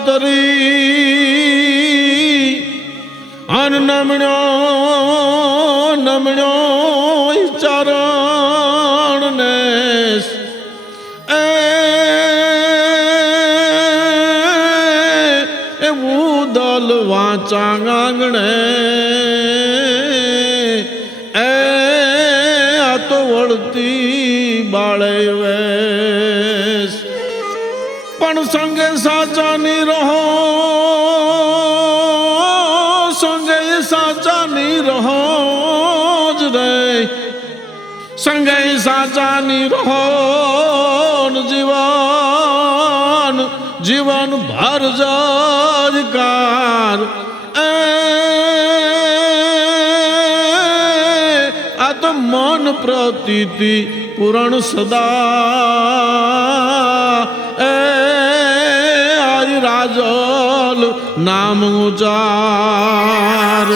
અવતરી અન નમણ્યો નમણ્યો ચરણ ને એવું દલ વાંચા આંગણે. પણ સંગે સાચાની રહો, સંગે સાચાની રહો જ રે. સંગે સાચાની રહો જીવન જીવન ભર એ, આ તો મન પ્રતીતિ પૂરણ સદા. એ কাজল নাম উজার।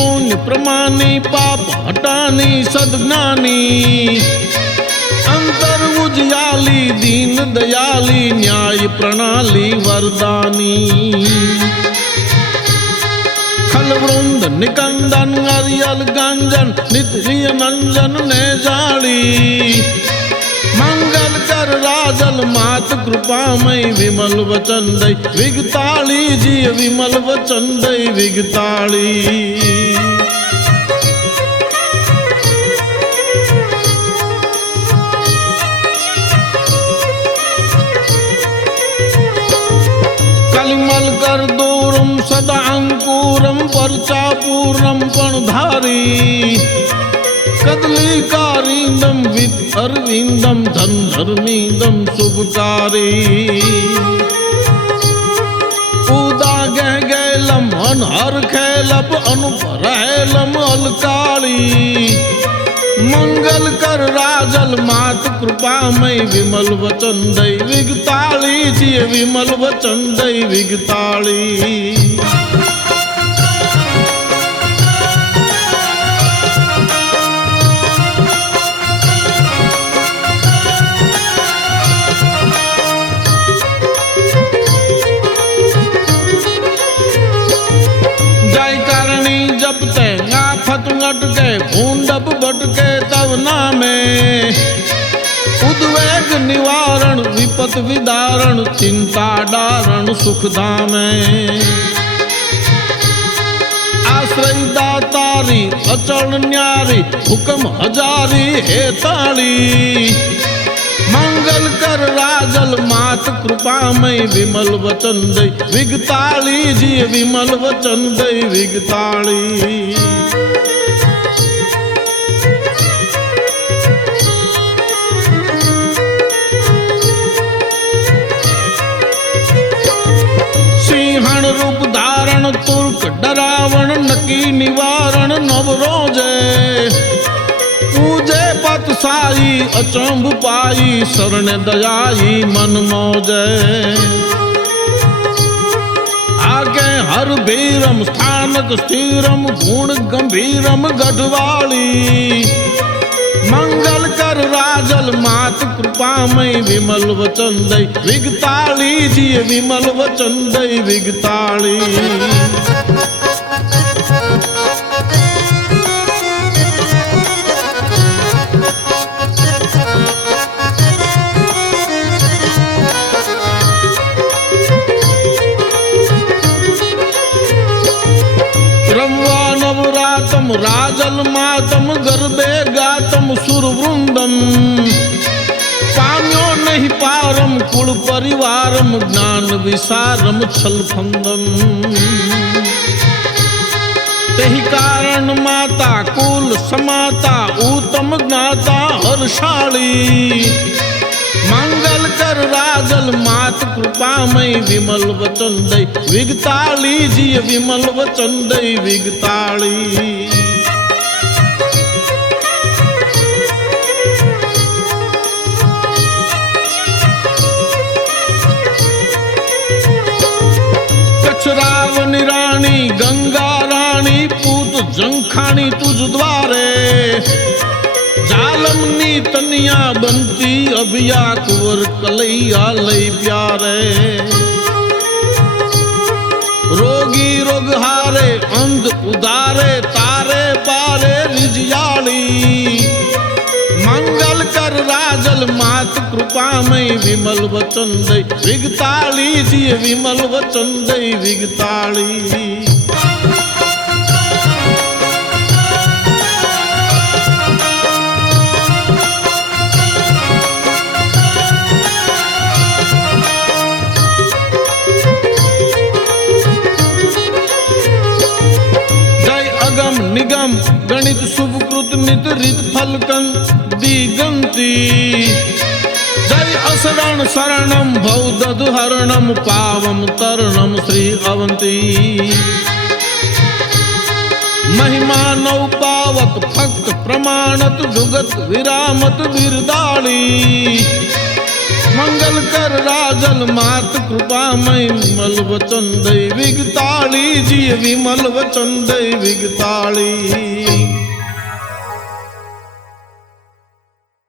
પુણ્ય પ્રમાની પાપ હટાની સદજ્ઞાની? અંતર ઉજયાલી દીન દયાલી, ન્યાય પ્રણાલી, વરદાની. ખલવૃંદ, નિકંદન, અરિયલ, ગંજન, નિત્ય નંજન ને જાળી. કર રાજલ માત કૃપામય વિમલ વચન દઈ વિગતાળી જી વિમલ વચન દઈ વિગતાળી. કલિમલ સદા અંકુરમ, પરચા પૂર્ણમ પણ ધારી. કદલી કારિંદમ વિદ અરવિંદમ ધન ધર્મિંદમ શુભકારી ઉદા ગહ ગેલમ અનહર ખેલબ અનુપરાયલમ અલકાળી મંગલ કર રાજલ માત કૃપામય વિમલ વચન દૈવિક તાળી જીએ વિમલ વચન દૈવિક વિગતાળી बढ़ गए भूडब बट गए तब नामे उद्वेग निवारण विपत विदारण चिंता डारण सुख दामे आश्रय दातारी अचल न्यारी हुकम हजारी हे ताली मंगल कर राजल मात कृपा मई विमल वचन दई विगताली जी विमल वचन दई विगताली ડરાવણ નકી નિવારણ નવરોજે પૂજે પત સાઈ અચંબ પાઈ શરણે દયાઈ મન જય આગે હર ભીરમ, સ્થાનક સ્થિરમ, ગુણ ગંભીરમ, ગઢવાળી. મંગલ કર રાજલ, માત કૃપામય, વિમલ વચન દઈ વિગતાળી જીએ વિમલ વચન દઈ વિગતાળી. નવરાતમ રાજલ માતમ ગરબે ગાતમ સુરવૃંદમ. પામ્યો નહીં પારમ કુળ પરિવારમ, જ્ઞાન વિસારમ છલફંદમ. તેહી કારણ માતા કુલ સમાતા, ઉત્તમ જ્ઞાતા હર્ષાળી. મંગલ કર રાજલ માત કૃપા કૃપામય વિમલ વચન દઈ વિગતાળી જીય વિમલ વચન દઈ વિગતાળી કચરાવની રાણી ગંગા રાણી પૂત જંખાણી તુજ દ્વારે જાલમની તનિયા બનતી અભિયા કુંવર કલૈયા લઈ પ્યારે રોગી રોગ હારે અંધ ઉદારે તારે પારે રીજયાળી મંગલ કર રાજલ માત કૃપામય વિમલ વચન દઈ વિગતાળી જીય વિમલ વચન દઈ વિગતાળી નિગમ ગણિત શુભકૃત નિત રીત ફલકન દિગંતી જય અસરણ શરણમ ભૌદધ હરણમ પાવમ તરણમ શ્રી અવંતી મહિમા નૌ પાવત ફક્ત પ્રમાણત જુગત વિરામત બિરદાળી રાજલ માત કૃપામય વિમલ વચન દૈવિક તાળી જીય વિમલ વચન દૈવિક વિગતાળી